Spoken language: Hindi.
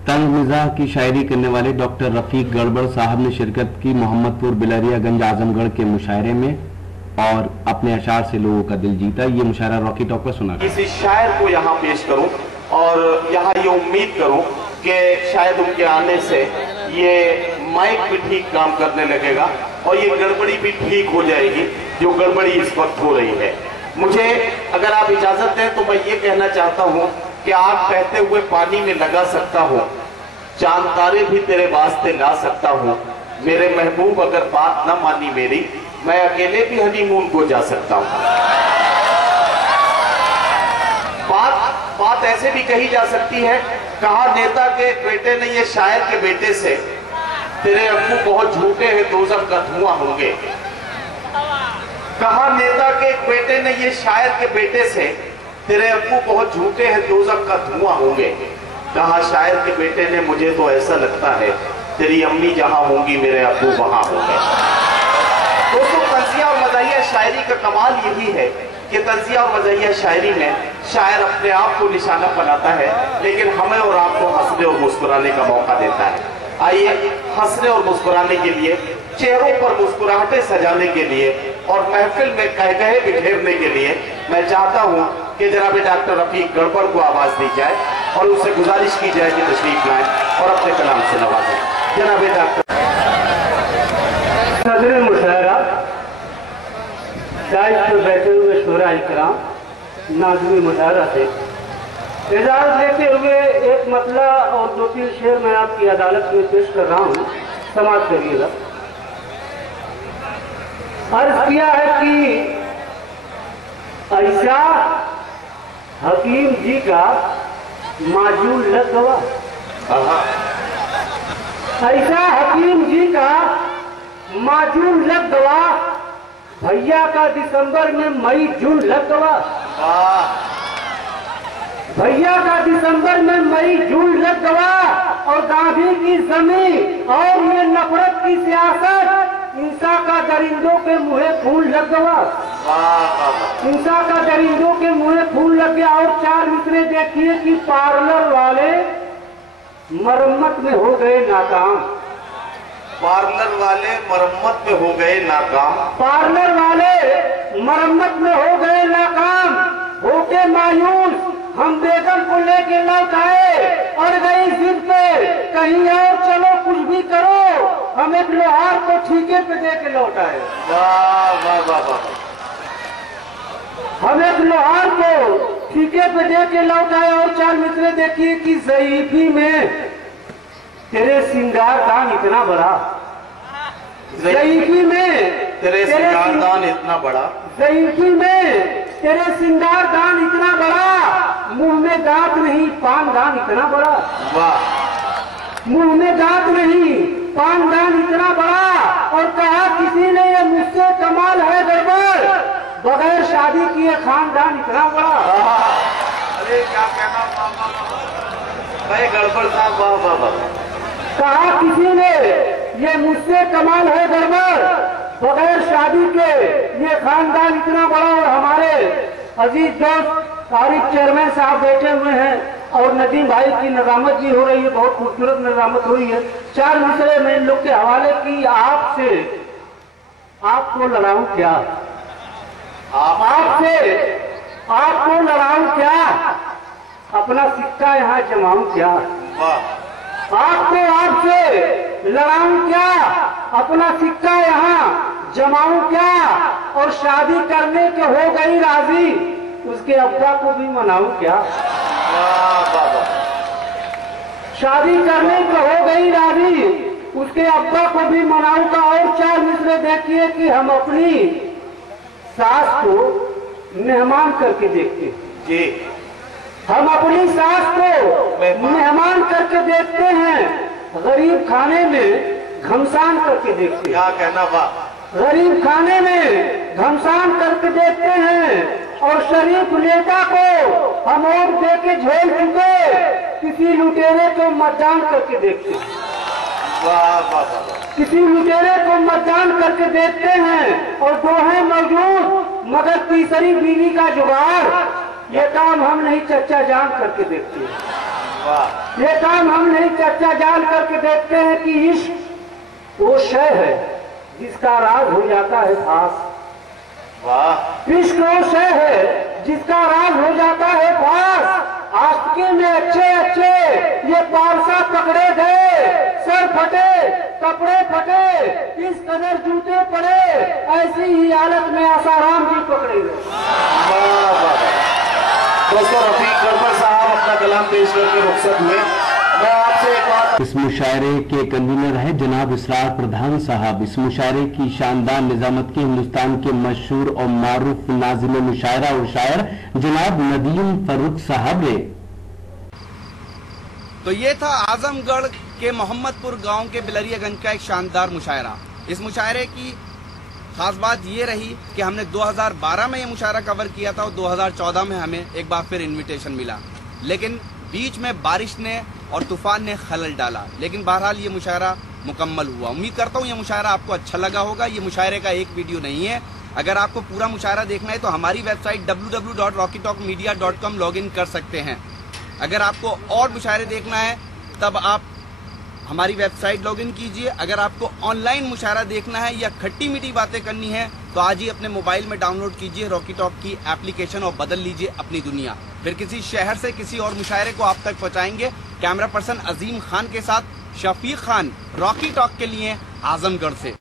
तंज मिजाह की शायरी करने वाले डॉक्टर रफीक गड़बड़ साहब ने शिरकत की मोहम्मदपुर बिलरियागंज आजमगढ़ के मुशायरे में और अपने अशार से लोगों का दिल जीता। ये मुशायरा रॉकी टॉक पर सुना। किसी शायर को यहाँ पेश करूं और यहाँ ये उम्मीद करूं कि शायद उनके आने से ये माइक भी ठीक काम करने लगेगा और ये गड़बड़ी भी ठीक हो जाएगी जो गड़बड़ी इस वक्त हो रही है। मुझे अगर आप इजाजत दें तो मैं ये कहना चाहता हूँ कि आग बहते हुए पानी में लगा सकता हूँ, चांद तारे भी तेरे वास्ते ला सकता हूँ, मेरे महबूब अगर बात न मानी मेरी, मैं अकेले भी हनीमून को जा सकता हूँ। बात ऐसे भी कही जा सकती है, कहा नेता के बेटे ने ये शायर के बेटे से, तेरे अब्बू बहुत झूठे हैं दोज़ख का धुआं होंगे। कहा नेता के बेटे ने ये शायर के बेटे से, तेरे अब्बू बहुत झूठे हैं दोज़ख का धुआं होंगे। कहा शायर के बेटे ने, मुझे तो ऐसा लगता है तेरी अम्मी जहां होंगी मेरे अब्बू वहां होंगे। दोस्तों, तंज़िया और मज़ाहिया शायरी का कमाल यही है कि तंज़िया और मज़ाहिया शायरी में शायर अपने आप को निशाना बनाता है, लेकिन हमें और आपको हंसने और मुस्कुराने का मौका देता है। आइए हंसने और मुस्कुराने के लिए, चेहरों पर मुस्कुराहटें सजाने के लिए और महफिल में कहकहे बिखेरने के लिए मैं चाहता हूं कि जनाब डॉक्टर रफीक गड़बड़ को आवाज दी जाए और उससे गुजारिश की जाए कि तशरीफ लाएं और अपने कलाम से नवाजें। जनाब डॉक्टर सदर मुशायरा, दाइश पर बैठे हुए शोरा इकराम, नाज़िम मुशायरा से इजाज़त लेते हुए एक मतला और 2-3 शेर मैं आपकी अदालत में पेश कर रहा हूँ, समाप्त करिएगा। अर्ज किया है कि ऐसा हकीम जी का माजूल लग गवा, ऐसा हकीम जी का माजूल लग गवा, भैया का दिसंबर में मई जून लग गवा, भैया का दिसंबर में मई जून लग गवा, और गांधी की जमीन और ये नफरत की सियासत, इंसा का दरिंदों के मुँहे फूल लग गवा, इंसा का दरिंदों के मुँहे फूल लग गया। और 4 मिसरे देखिए कि पार्लर वाले मरम्मत में हो गए नाकाम, पार्लर वाले मरम्मत में हो गए नाकाम, पार्लर वाले मरम्मत में हो गए नाकाम, होके मायूस हम बेगम को लेके लौट आए और गई जिद पे कहीं और चलो कुछ भी करो, हम एक लोहार को ठीके पे दे के लौट आए। वाह वाह वाह वाह, हम एक लोहार को ठीके पे दे के लौट आए। और 4 मिसरे देखिए कि ज़ईफ़ी में तेरे सिंगारदान इतना बड़ा, ज़ईफ़ी में तेरे सिंगारदान इतना बड़ा, ज़ईफ़ी में तेरे सिंगारदान इतना बड़ा, मुंह में दांत नहीं पानदान इतना बड़ा, वाह, मुंह में दांत नहीं पानदान इतना बड़ा। और कहा किसी ने ये मुझसे कमाल है गड़बड़, बगैर शादी किए खानदान इतना बड़ा। अरे क्या कहना, भाई गड़बड़ साहब, वाह वाह वाह। कहा किसी ने ये मुझसे कमाल है गड़बड़, बगैर शादी के ये खानदान इतना बड़ा। और हमारे अजीज दोस्त तारिक चेयरमैन साहब बैठे हुए हैं और नदीम भाई की नजामत भी हो रही है, बहुत खूबसूरत नजामत हो रही है। 4 मिसरे मैं इन लोग के हवाले की आपसे, आपको लड़ाऊं क्या, आपसे आपको लड़ाऊं क्या, अपना सिक्का यहाँ जमाऊं क्या, आपको आपसे लड़ाऊं क्या, अपना सिक्का यहाँ जमाऊं क्या। और शादी करने के हो गई राजी, उसके अब्बा को भी मनाऊं क्या, शादी करने को हो गई राजी, उसके अब्बा को भी मनाऊं का। और 4 मिसरे देखिए कि हम अपनी सास को मेहमान करके देखते जी, हम अपनी सास को मेहमान करके देखते हैं, गरीब खाने में घमसान करके देखते हैं। क्या कहना, वाह, गरीब खाने में घमसान करके देखते हैं। और शरीफ नेता को हम वोट दे के झेल चुके, किसी लुटेरे को मतदान करके देखते हैं, वाह वाह वाह, किसी लुटेरे को मतदान करके देखते हैं। और 2 हैं मौजूद मगर तीसरी बीवी का जुगाड़, ये काम हम नहीं चच्चा जान करके देखते हैं। ये काम हम नहीं चर्चा जान करके देखते हैं कि इश्क वो शय है जिसका राज हो जाता है फास। वाह, इश्क वो शय है जिसका राज हो जाता है फास। आशिकी में अच्छे अच्छे ये पारसा पकड़े गए, सर फटे कपड़े फटे, इस कदर जूते पड़े, ऐसी ही हालत में आसाराम जी पकड़े गए। दोस्तों, रफीक गड़बड़ साहब अपना कलाम पेश करके रुखसत हुए। मैं आपसे एक बात, इस मुशायरे के कन्वीनर है जनाब इसरार प्रधान साहब। इस मुशायरे की शानदार निजामत के हिंदुस्तान के मशहूर और मारूफ नाज़िम मुशायरा और शायर जनाब नदीम फरूक साहब ने। तो ये था आजमगढ़ के मोहम्मदपुर गांव के बिलरियागंज का एक शानदार मुशायरा। इस मुशायरे की खास बात ये रही कि हमने 2012 में ये मुशायरा कवर किया था और 2014 में हमें एक बार फिर इनविटेशन मिला, लेकिन बीच में बारिश ने और तूफान ने खलल डाला। लेकिन बहरहाल ये मुशायरा मुकम्मल हुआ। उम्मीद करता हूँ ये मुशायरा आपको अच्छा लगा होगा। ये मुशायरे का एक वीडियो नहीं है। अगर आपको पूरा मुशायरा देखना है तो हमारी वेबसाइट www.rockytalkmedia.com लॉगिन कर सकते हैं। अगर आपको और मुशायरे देखना है तब आप हमारी वेबसाइट लॉगिन कीजिए। अगर आपको ऑनलाइन मुशायरा देखना है या खट्टी मीठी बातें करनी है तो आज ही अपने मोबाइल में डाउनलोड कीजिए रॉकी टॉक की एप्लीकेशन और बदल लीजिए अपनी दुनिया। फिर किसी शहर से किसी और मुशायरे को आप तक पहुंचाएंगे। कैमरा पर्सन अजीम खान के साथ शफीक खान, रॉकी टॉक के लिए आजमगढ़ से।